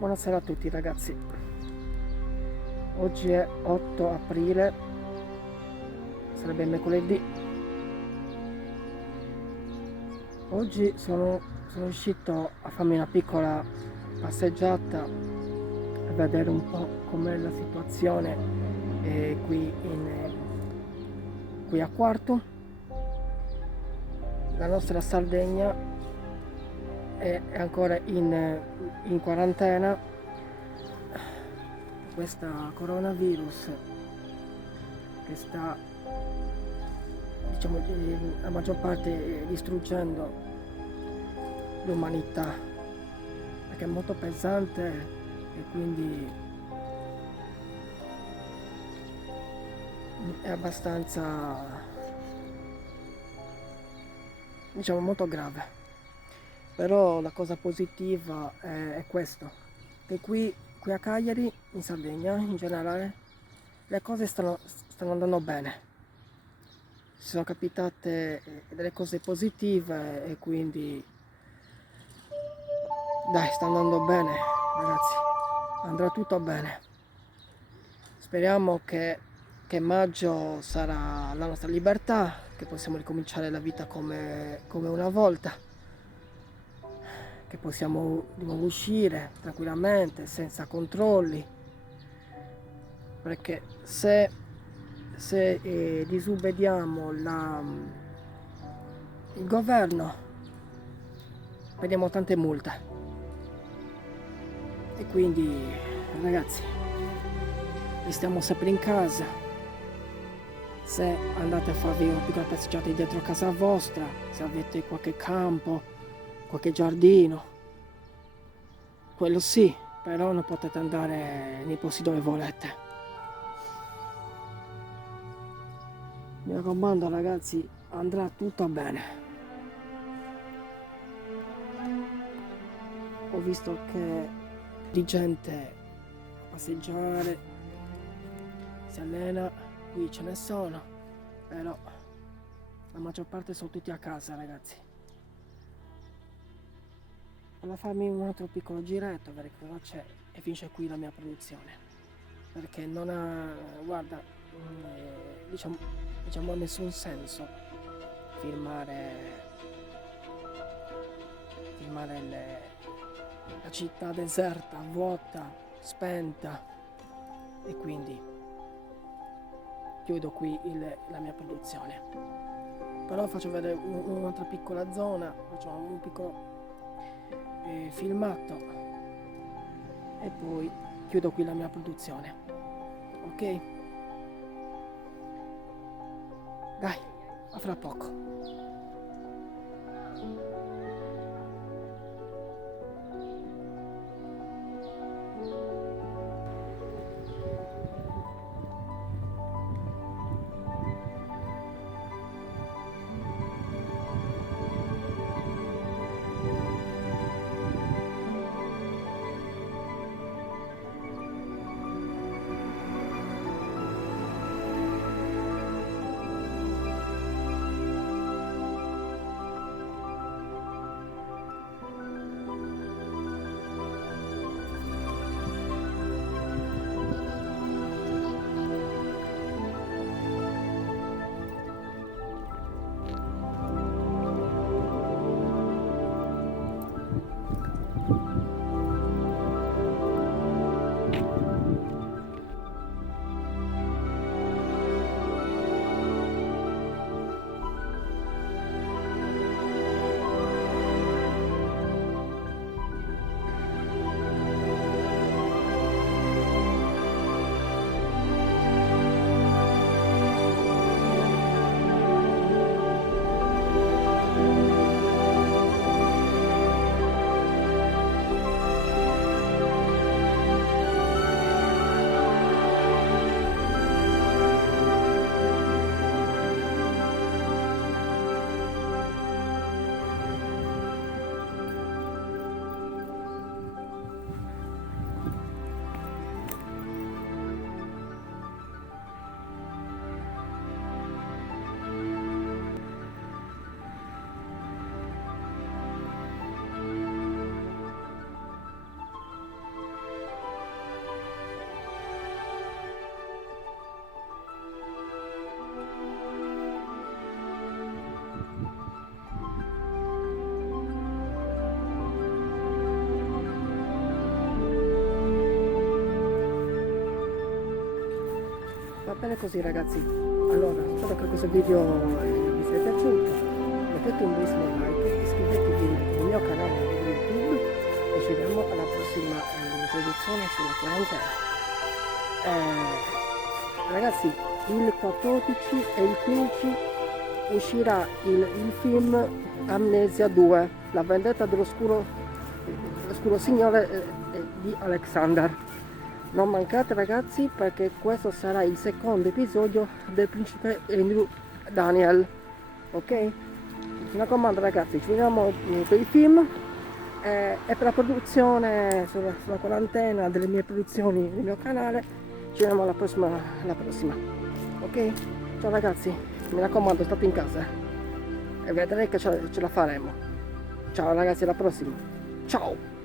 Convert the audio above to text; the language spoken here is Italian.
Buonasera a tutti ragazzi, oggi è 8 aprile, sarebbe mercoledì. Oggi sono uscito a farmi una piccola passeggiata a vedere un po' com'è la situazione qui a Quarto. La nostra Sardegna è ancora in quarantena. Questa coronavirus che sta, diciamo, la maggior parte distruggendo l'umanità, perché è molto pesante e quindi è abbastanza, diciamo, molto grave. Però la cosa positiva è questo, che qui a Cagliari, in Sardegna in generale, le cose stanno andando bene. Ci sono capitate delle cose positive e quindi dai, sta andando bene ragazzi, andrà tutto bene. Speriamo che maggio sarà la nostra libertà, che possiamo ricominciare la vita come una volta, che possiamo di nuovo uscire tranquillamente, senza controlli, perché se disobbediamo il governo, prendiamo tante multe. E quindi ragazzi, restiamo sempre in casa. Se andate a farvi una piccola passeggiata dietro a casa vostra, se avete qualche campo, qualche giardino, quello sì, però non potete andare nei posti dove volete. Mi raccomando ragazzi, andrà tutto bene. Ho visto che di gente a passeggiare, si allena, qui ce ne sono, però la maggior parte sono tutti a casa ragazzi. Vado a farmi un altro piccolo giretto, vedere cosa c'è e finisce qui la mia produzione, perché non ha, guarda, diciamo ha nessun senso filmare la città deserta, vuota, spenta, e quindi chiudo qui la mia produzione. Però faccio vedere un'altra piccola zona, facciamo un piccolo filmato e poi chiudo qui la mia produzione. Ok? Dai, a fra poco. Bene così ragazzi, allora spero che questo video vi sia piaciuto, mettete un bellissimo like, iscrivetevi al mio canale YouTube e ci vediamo alla prossima introduzione sulla quarantena. Ragazzi, il 14 e il 15 uscirà il film Amnesia 2, la vendetta dell'oscuro signore di Alexander. Non mancate ragazzi, perché questo sarà il secondo episodio del principe Andrew Daniel, ok? Mi raccomando ragazzi, ci vediamo per il film e per la produzione sulla quarantena delle mie produzioni nel mio canale. Ci vediamo alla prossima, ok? Ciao ragazzi, mi raccomando, state in casa e vedrete che ce la faremo. Ciao ragazzi, alla prossima, ciao!